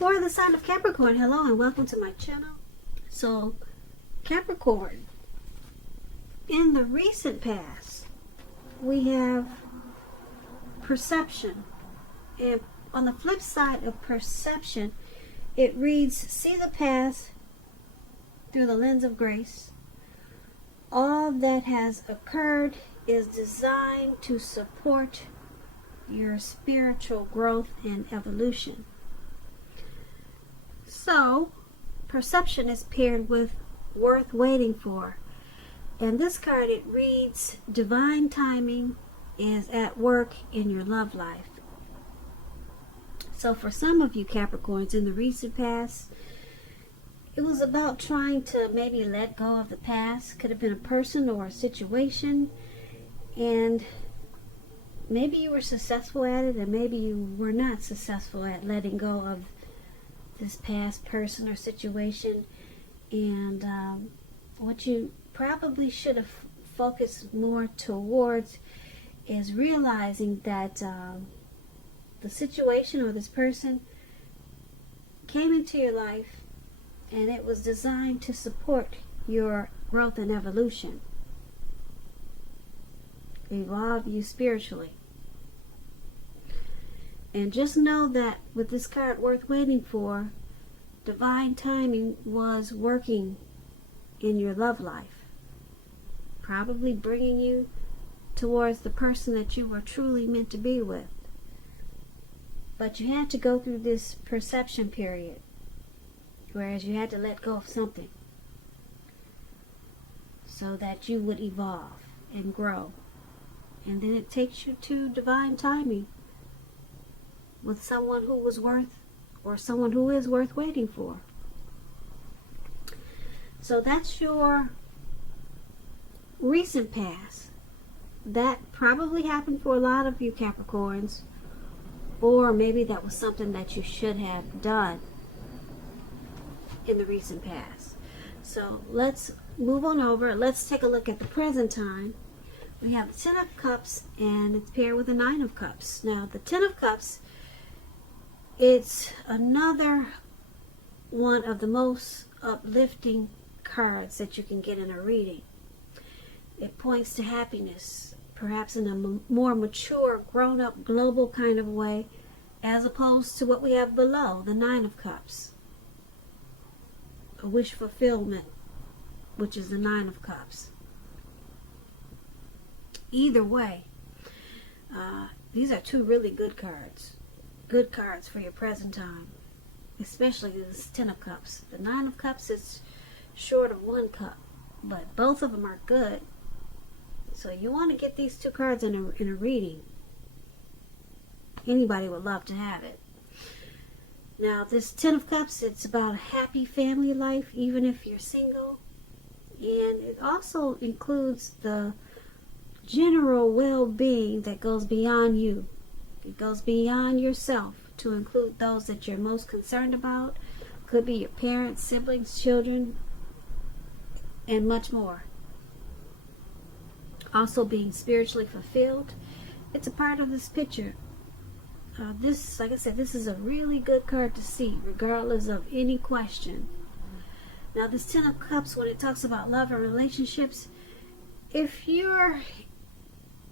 For the sign of Capricorn, hello and welcome to my channel. So, Capricorn, in the recent past, we have perception. And on the flip side of perception, it reads, see the past through the lens of grace. All that has occurred is designed to support your spiritual growth and evolution. So, perception is paired with worth waiting for. And this card, it reads, divine timing is at work in your love life. So for some of you Capricorns in the recent past, it was about trying to maybe let go of the past. Could have been a person or a situation. And maybe you were successful at it, and maybe you were not successful at letting go of this past person or situation. And what you probably should have focused more towards is realizing that the situation or this person came into your life and it was designed to support your growth and evolution, evolve you spiritually. And just know that with this card, worth waiting for, divine timing was working in your love life, probably bringing you towards the person that you were truly meant to be with. But you had to go through this perception period, whereas you had to let go of something so that you would evolve and grow. And then it takes you to divine timing with someone who was worth, or someone who is worth waiting for. So that's your recent past. That probably happened for a lot of you Capricorns, or maybe that was something that you should have done in the recent past. So let's move on over. Let's take a look at the present time. We have the Ten of Cups, and it's paired with the Nine of Cups. Now, the Ten of Cups, it's another one of the most uplifting cards that you can get in a reading. It points to happiness, perhaps in a more mature, grown-up, global kind of way, as opposed to what we have below, the Nine of Cups. A wish fulfillment, which is the Nine of Cups. Either way, these are two really good cards. Good cards for your present time, especially this Ten of Cups. The Nine of Cups is short of one cup, but both of them are good. So you want to get these two cards in a reading. Anybody would love to have it. Now, this Ten of Cups, it's about a happy family life, even if you're single. And it also includes the general well-being that goes beyond you. It goes beyond yourself to include those that you're most concerned about. Could be your parents, siblings, children, and much more. Also being spiritually fulfilled. It's a part of this picture. This, like I said, this is a really good card to see, regardless of any question. Now, this Ten of Cups, when it talks about love and relationships, if you're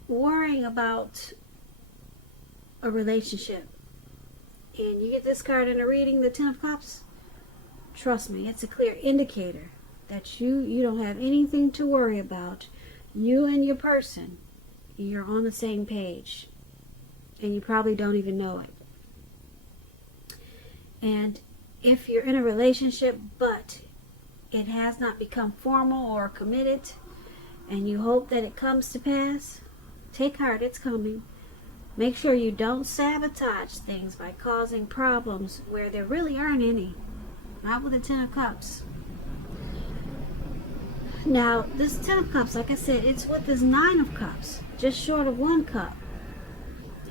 worrying about a relationship and you get this card in a reading, the Ten of Cups, trust me, it's a clear indicator that you don't have anything to worry about. You and your person, you're on the same page, and you probably don't even know it. And if you're in a relationship but it has not become formal or committed, and you hope that it comes to pass, take heart, it's coming. Make sure you don't sabotage things by causing problems where there really aren't any. Not with the Ten of Cups. Now, this Ten of Cups, like I said, it's with this Nine of Cups, just short of one cup.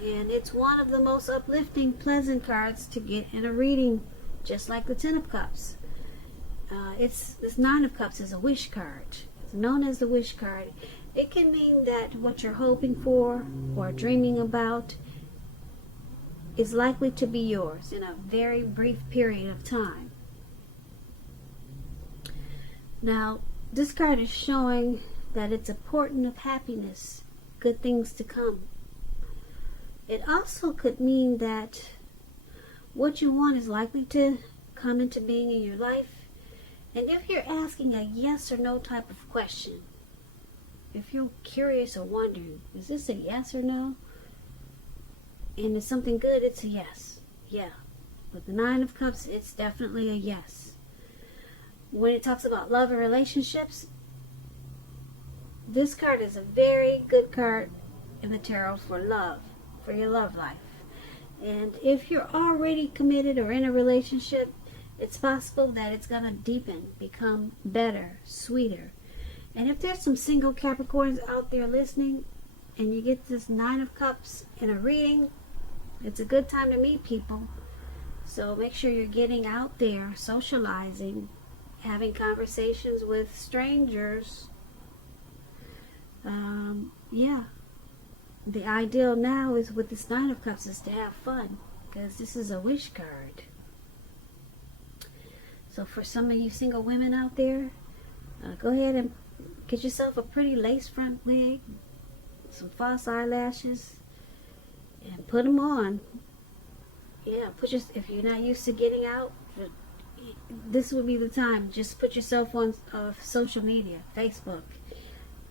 And it's one of the most uplifting, pleasant cards to get in a reading, just like the Ten of Cups. This Nine of Cups is a wish card. It's known as the wish card. It can mean that what you're hoping for or dreaming about is likely to be yours in a very brief period of time. Now, this card is showing that it's a portent of happiness, good things to come. It also could mean that what you want is likely to come into being in your life. And if you're asking a yes or no type of question, if you're curious or wondering, is this a yes or no? And it's something good, it's a yes. Yeah. With the Nine of Cups, it's definitely a yes. When it talks about love and relationships, this card is a very good card in the tarot for love, for your love life. And if you're already committed or in a relationship, it's possible that it's going to deepen, become better, sweeter. And if there's some single Capricorns out there listening, and you get this Nine of Cups in a reading, it's a good time to meet people. So make sure you're getting out there, socializing, having conversations with strangers. Yeah. The ideal now is with this Nine of Cups is to have fun, because this is a wish card. So for some of you single women out there, go ahead and get yourself a pretty lace front wig, some false eyelashes, and put them on. Yeah, if you're not used to getting out, this would be the time. Just put yourself on social media, Facebook,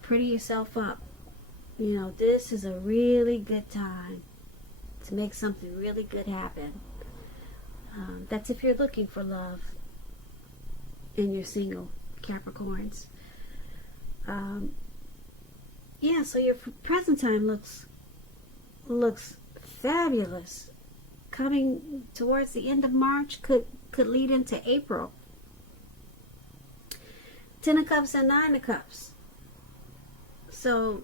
pretty yourself up. You know, this is a really good time to make something really good happen. That's if you're looking for love and you're single, Capricorns. Yeah, so your present time looks fabulous. Coming towards the end of March could lead into April. Ten of Cups and Nine of Cups. So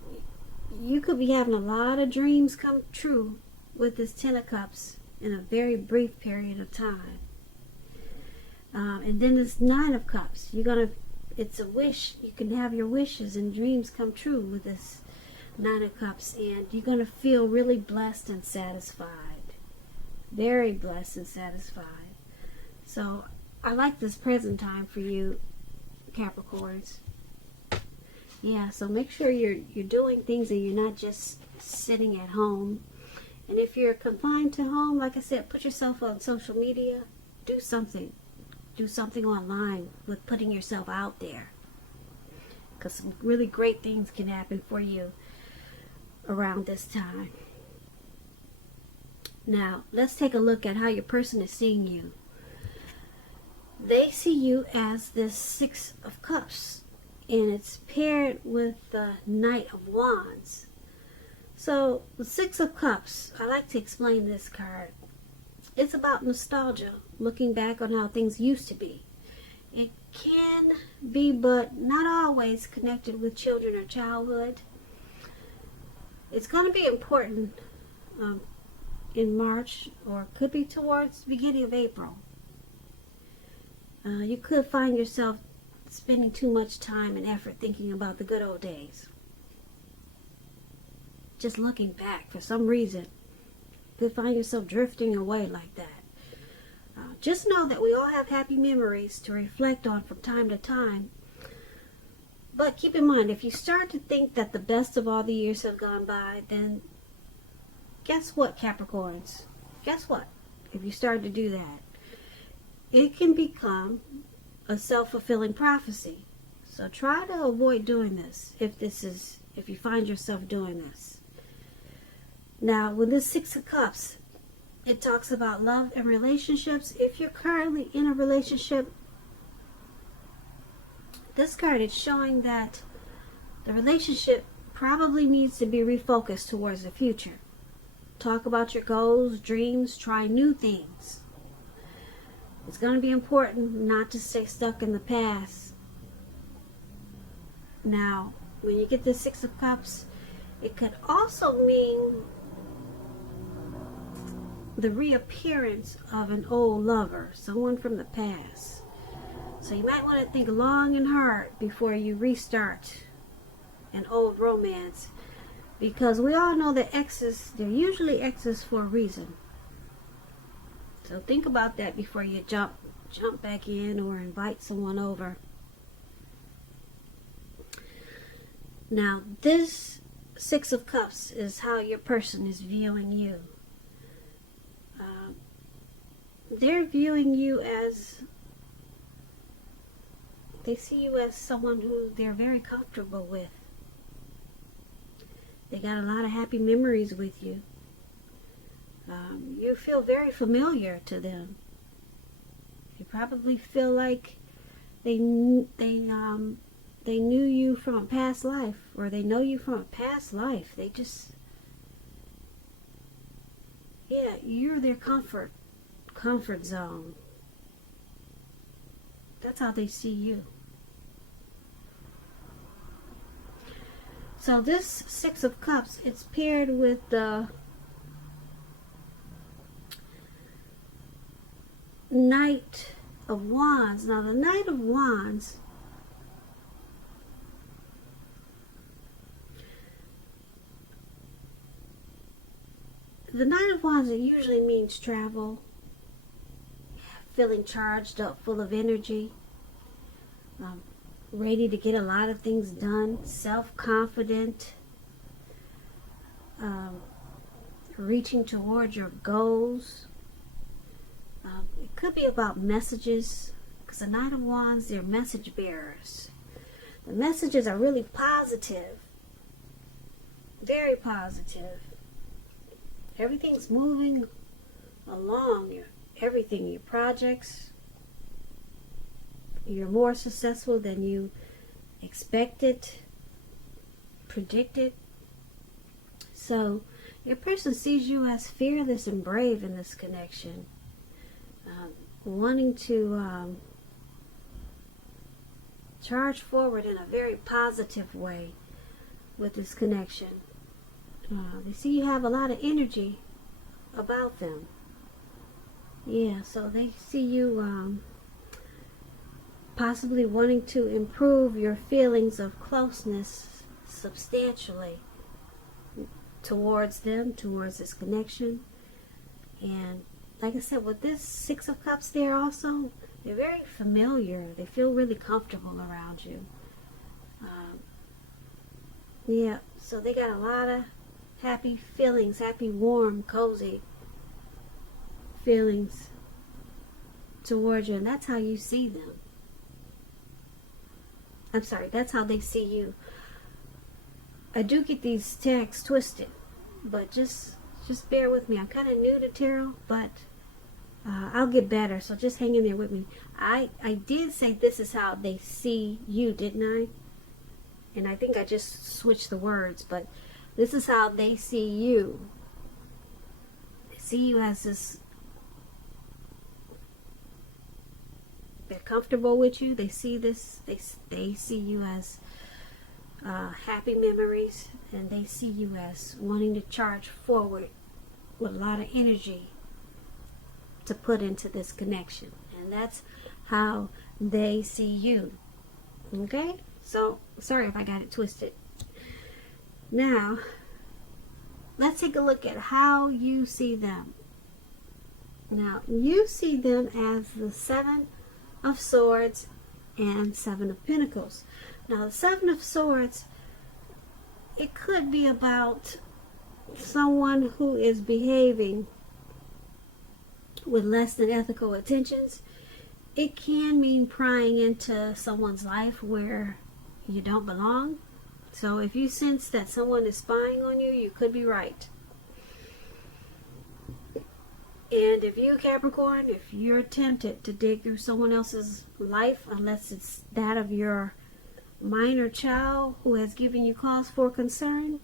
you could be having a lot of dreams come true with this Ten of Cups in a very brief period of time. And then this Nine of Cups. It's a wish. You can have your wishes and dreams come true with this Nine of Cups. And you're going to feel really blessed and satisfied. Very blessed and satisfied. So I like this present time for you, Capricorns. Yeah, so make sure you're doing things and you're not just sitting at home. And if you're confined to home, like I said, put yourself on social media. Do something. Do something online with putting yourself out there. Because some really great things can happen for you around this time. Now, let's take a look at how your person is seeing you. They see you as this Six of Cups, and it's paired with the Knight of Wands. So, the Six of Cups, I like to explain this card. It's about nostalgia, looking back on how things used to be. It can be, but not always, connected with children or childhood. It's going to be important in March, or could be towards the beginning of April. You could find yourself spending too much time and effort thinking about the good old days. Just looking back for some reason. You could find yourself drifting away like that. Just know that we all have happy memories to reflect on from time to time. But keep in mind, if you start to think that the best of all the years have gone by, then guess what, Capricorns? Guess what? If you start to do that, it can become a self-fulfilling prophecy. So try to avoid doing this if you find yourself doing this. Now, with this Six of Cups, it talks about love and relationships. If you're currently in a relationship, this card is showing that the relationship probably needs to be refocused towards the future. Talk about your goals, dreams, try new things. It's going to be important not to stay stuck in the past. Now, when you get the Six of Cups, it could also mean the reappearance of an old lover, someone from the past. So you might want to think long and hard before you restart an old romance, because we all know that exes, they're usually exes for a reason. So think about that before you jump back in or invite someone over. Now, this Six of Cups is how your person is viewing you. They're viewing you as, they see you as someone who they're very comfortable with. They got a lot of happy memories with you. You feel very familiar to them. You probably feel like they knew you from a past life, or they know you from a past life. They just, yeah, you're their comfort zone. That's how they see you. So this Six of Cups, it's paired with the Knight of Wands. Now the Knight of Wands, it usually means travel, feeling charged up, full of energy, ready to get a lot of things done, self-confident, reaching toward your goals. It could be about messages, because the Knight of Wands, they're message bearers. The messages are really positive, very positive. Everything's moving along, everything, your projects, you're more successful than you expected, predicted. So your person sees you as fearless and brave in this connection, wanting to charge forward in a very positive way with this connection. They see you have a lot of energy about them. Yeah, so they see you possibly wanting to improve your feelings of closeness substantially towards them, towards this connection. And like I said, with this Six of Cups there also, they're very familiar. They feel really comfortable around you. Yeah, so they got a lot of happy feelings, happy, warm, cozy feelings towards you, and that's how you see them. I'm sorry, that's how they see you. I do get these tags twisted, but just bear with me. I'm kind of new to tarot, but I'll get better, so just hang in there with me. I did say this is how they see you, didn't I? And I think I just switched the words, but this is how they see you. They see you as this, they're comfortable with you. They see this, they see you as happy memories, and they see you as wanting to charge forward with a lot of energy to put into this connection. And that's how they see you. Okay? So, sorry if I got it twisted. Now, let's take a look at how you see them. Now, you see them as the Seven of Swords and Seven of Pentacles. Now, the Seven of Swords, it could be about someone who is behaving with less than ethical intentions. It can mean prying into someone's life where you don't belong. So if you sense that someone is spying on you, you could be right. And if you, Capricorn, if you're tempted to dig through someone else's life, unless it's that of your minor child who has given you cause for concern,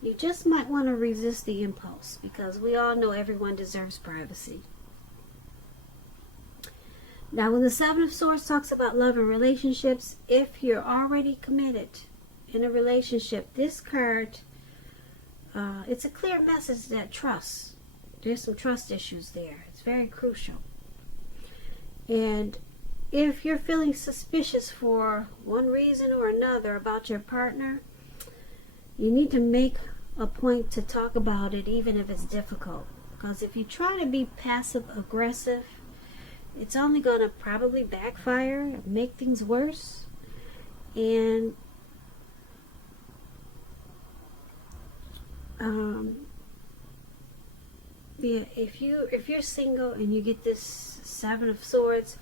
you just might want to resist the impulse, because we all know everyone deserves privacy. Now, when the Seven of Swords talks about love and relationships, if you're already committed in a relationship, this card, it's a clear message that trust. There's some trust issues there. It's very crucial. And if you're feeling suspicious for one reason or another about your partner, you need to make a point to talk about it, even if it's difficult. Because if you try to be passive aggressive, it's only going to probably backfire and make things worse. And yeah, if you're single and you get this Seven of Swords,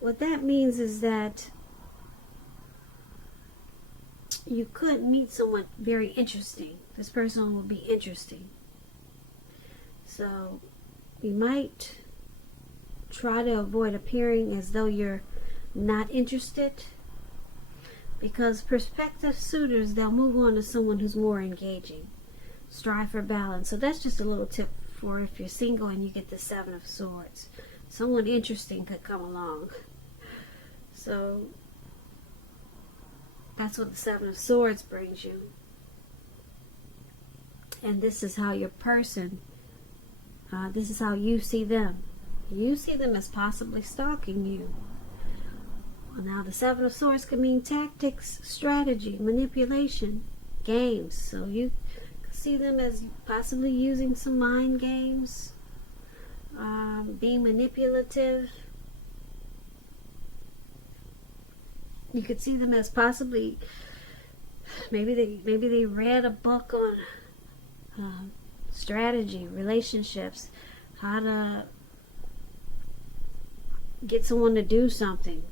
what that means is that you could meet someone very interesting. This person will be interesting. So you might try to avoid appearing as though you're not interested, because prospective suitors, they'll move on to someone who's more engaging. Strive for balance. So that's just a little tip for if you're single and you get the Seven of Swords. Someone interesting could come along. So that's what the Seven of Swords brings you. And this is how your person, this is how you see them. You see them as possibly stalking you. Well, now the Seven of Swords could mean tactics, strategy, manipulation, games. So you see them as possibly using some mind games, being manipulative. You could see them as possibly, maybe they read a book on strategy, relationships, how to get someone to do something,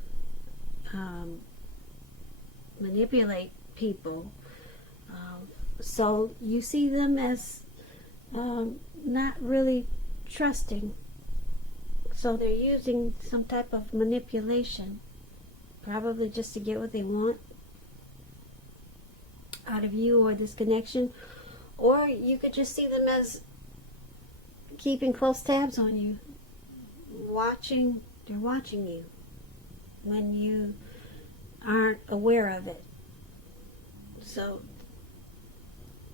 manipulate people. So you see them as not really trusting. So they're using some type of manipulation, probably just to get what they want out of you or this connection. Or you could just see them as keeping close tabs on you. They're watching you when you aren't aware of it. So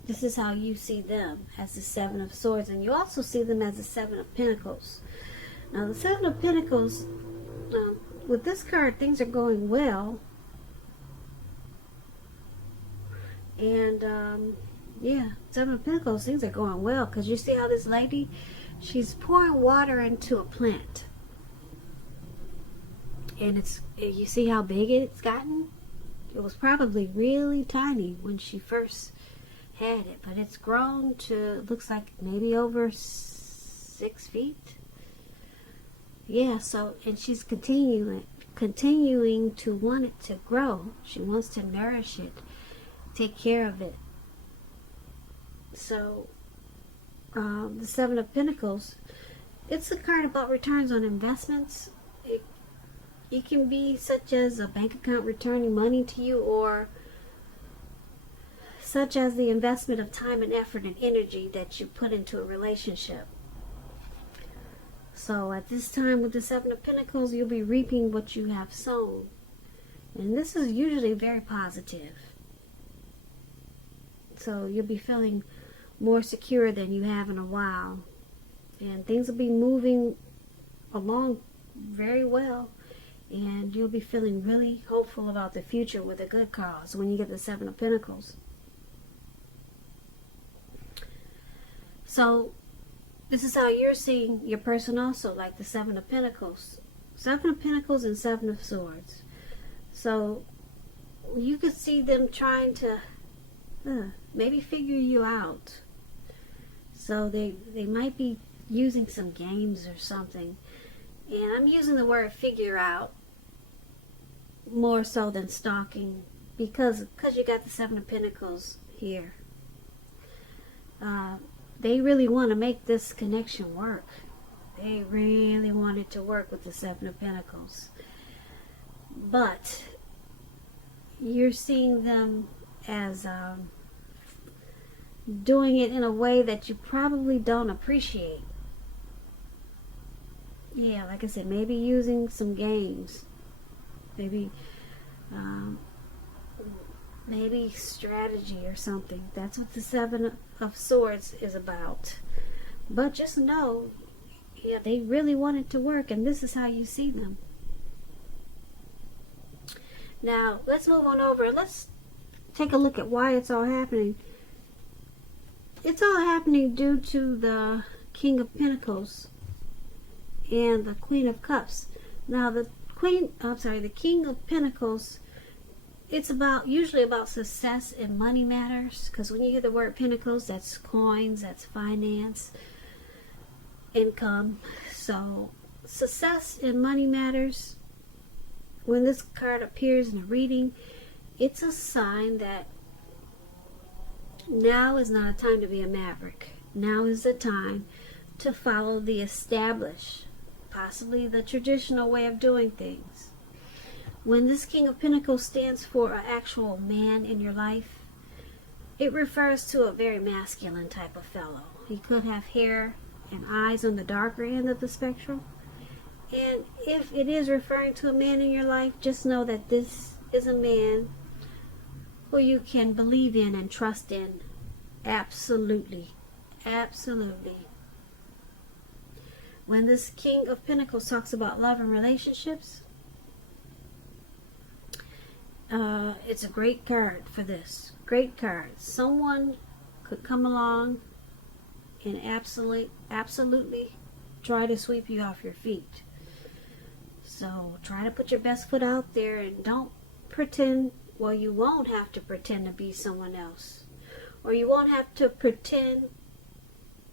this is how you see them, as the Seven of Swords. And you also see them as the Seven of Pentacles. Now the Seven of Pentacles, with this card, things are going well. And yeah, Seven of Pentacles, things are going well. Because you see how this lady, she's pouring water into a plant. And you see how big it's gotten? It was probably really tiny when she first had it, but it's grown to, looks like maybe over 6 feet. Yeah, so, and she's continuing to want it to grow. She wants to nourish it, take care of it. So the Seven of Pentacles, it's a card about returns on investments. It can be such as a bank account returning money to you, or such as the investment of time and effort and energy that you put into a relationship. So at this time with the Seven of Pentacles, you'll be reaping what you have sown. And this is usually very positive. So you'll be feeling more secure than you have in a while. And things will be moving along very well. And you'll be feeling really hopeful about the future with a good cause when you get the Seven of Pentacles. So this is how you're seeing your person also, like the Seven of Pentacles. Seven of Pentacles and Seven of Swords. So you could see them trying to maybe figure you out. So they might be using some games or something. And I'm using the word figure out more so than stalking, because you got the Seven of Pentacles here. They really want to make this connection work. They really want it to work with the Seven of Pentacles. But you're seeing them as doing it in a way that you probably don't appreciate. Yeah, like I said, maybe using some games. Maybe strategy or something. That's what the Seven of Swords is about. But just know, yeah, they really want it to work, and this is how you see them. Now, let's move on over and let's take a look at why it's all happening. It's all happening due to the King of Pentacles and the Queen of Cups. Now the King of Pentacles, it's usually about success in money matters, because when you hear the word Pentacles, that's coins, that's finance, income. So success in money matters. When this card appears in a reading, it's a sign that now is not a time to be a maverick. Now is the time to follow the established, possibly the traditional way of doing things. When this King of Pentacles stands for an actual man in your life, it refers to a very masculine type of fellow. He could have hair and eyes on the darker end of the spectrum. And if it is referring to a man in your life, just know that this is a man who you can believe in and trust in. Absolutely. Absolutely. When this King of Pentacles talks about love and relationships, it's a great card for this. Great card. Someone could come along and absolutely try to sweep you off your feet. So try to put your best foot out there and don't pretend. Well, you won't have to pretend to be someone else. Or you won't have to pretend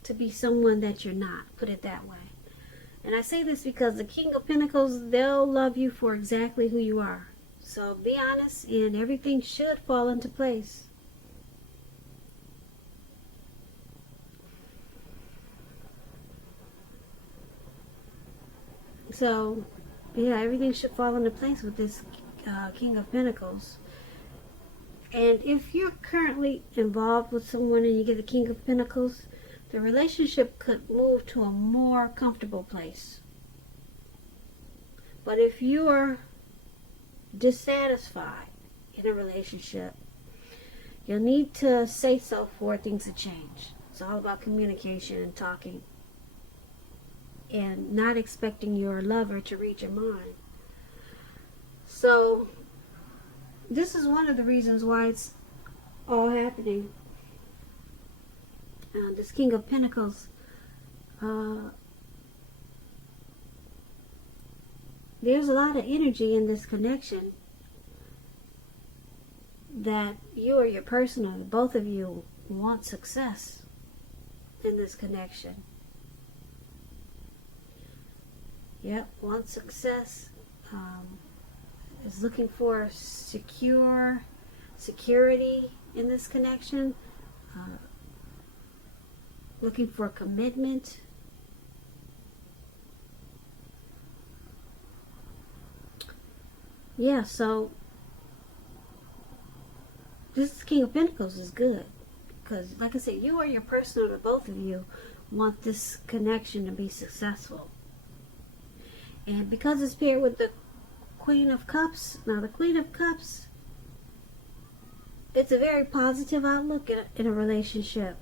to be someone that you're not. Put it that way. And I say this because the King of Pentacles, they'll love you for exactly who you are. So be honest and everything should fall into place. So, yeah, everything should fall into place with this King of Pentacles. And if you're currently involved with someone and you get the King of Pentacles, the relationship could move to a more comfortable place. But if you're dissatisfied in a relationship, you'll need to say so for things to change. It's all about communication and talking, and not expecting your lover to read your mind. So this is one of the reasons why it's all happening. This King of Pentacles, there's a lot of energy in this connection that you or your person, or both of you, want success in this connection. Yep, want success. Is looking for security in this connection. Looking for commitment. Yeah, so this King of Pentacles is good. Because, like I said, you or your person, or both of you, want this connection to be successful. And because it's paired with the Queen of Cups, now the Queen of Cups, it's a very positive outlook in a relationship.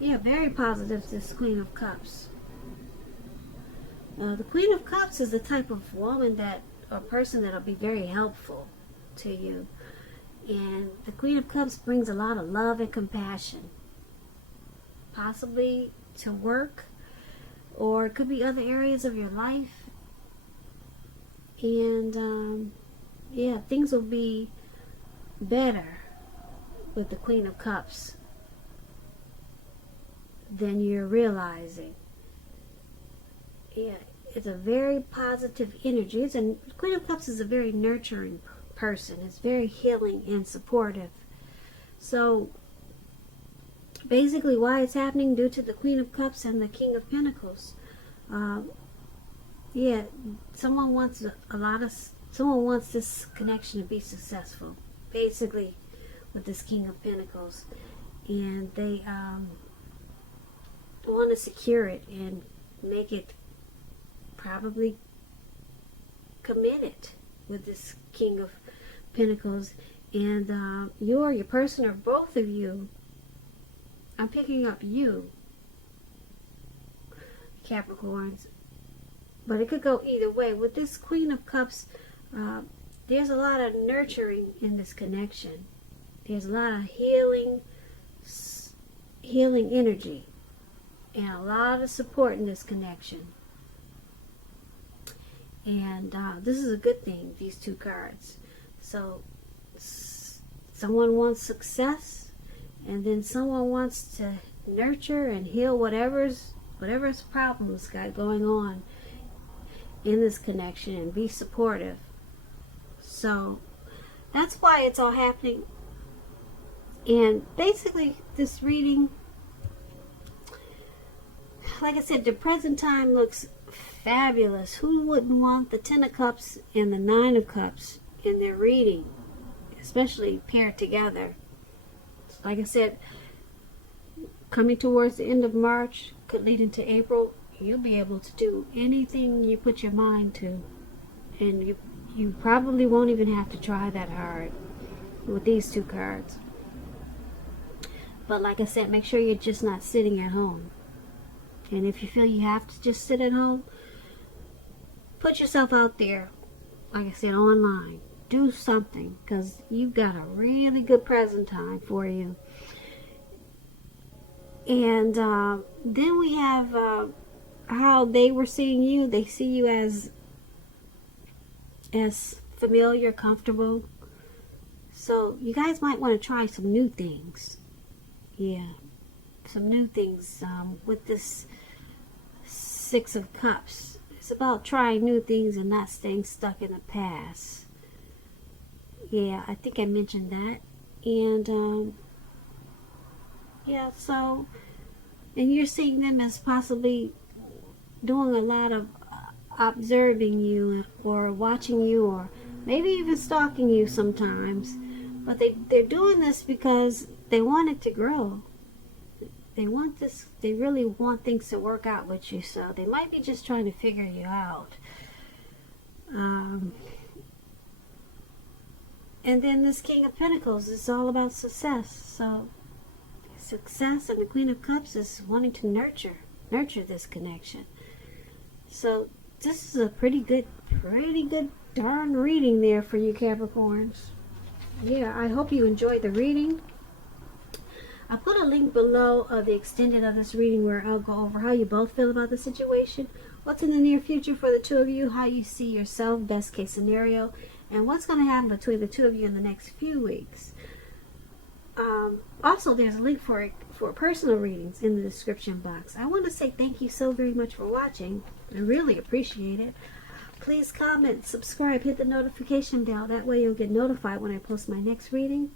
Yeah, very positive, this Queen of Cups. The Queen of Cups is the type of woman or person that'll be very helpful to you. And the Queen of Cups brings a lot of love and compassion. Possibly to work, or it could be other areas of your life. And yeah, things will be better with the Queen of Cups than you're realizing. Yeah, it's a very positive energy. Queen of Cups is a very nurturing person. It's very healing and supportive. So basically, why it's happening, due to the Queen of Cups and the King of Pentacles. Yeah, someone wants this connection to be successful, basically, with this King of Pentacles, and they want to secure it and make it probably committed with this King of Pentacles. And you or your person, or both of you, I'm picking up you, Capricorns, but it could go either way. With this Queen of Cups, there's a lot of nurturing in this connection. There's a lot of healing healing energy and a lot of support in this connection. And this is a good thing, these two cards. So someone wants success, and then someone wants to nurture and heal whatever's problems got going on in this connection and be supportive. So that's why it's all happening. And basically this reading, like I said, the present time looks fabulous. Who wouldn't want the 10 of Cups and the 9 of Cups in their reading, especially paired together? Like I said, coming towards the end of March, could lead into April, you'll be able to do anything you put your mind to. And you probably won't even have to try that hard with these two cards. But like I said, make sure you're just not sitting at home. And if you feel you have to just sit at home, put yourself out there, like I said, online. Do something, because you've got a really good present time for you. And then we have how they were seeing you. They see you as familiar, comfortable. So you guys might want to try some new things. Yeah, some new things with this 6 of Cups. It's about trying new things and not staying stuck in the past. Yeah, I think I mentioned that. And yeah, so, and you're seeing them as possibly doing a lot of observing you or watching you, or maybe even stalking you sometimes. But they're doing this because they want it to grow. They want this, they really want things to work out with you. So they might be just trying to figure you out. And then this King of Pentacles is all about success. So success, and the Queen of Cups is wanting to nurture this connection. So this is a pretty good darn reading there for you Capricorns. Yeah, I hope you enjoyed the reading. I put a link below of the extended of this reading where I'll go over how you both feel about the situation, what's in the near future for the two of you, how you see yourself, best case scenario, and what's going to happen between the two of you in the next few weeks. Also, there's a link for personal readings in the description box. I want to say thank you so very much for watching. I really appreciate it. Please comment, subscribe, hit the notification bell. That way you'll get notified when I post my next reading.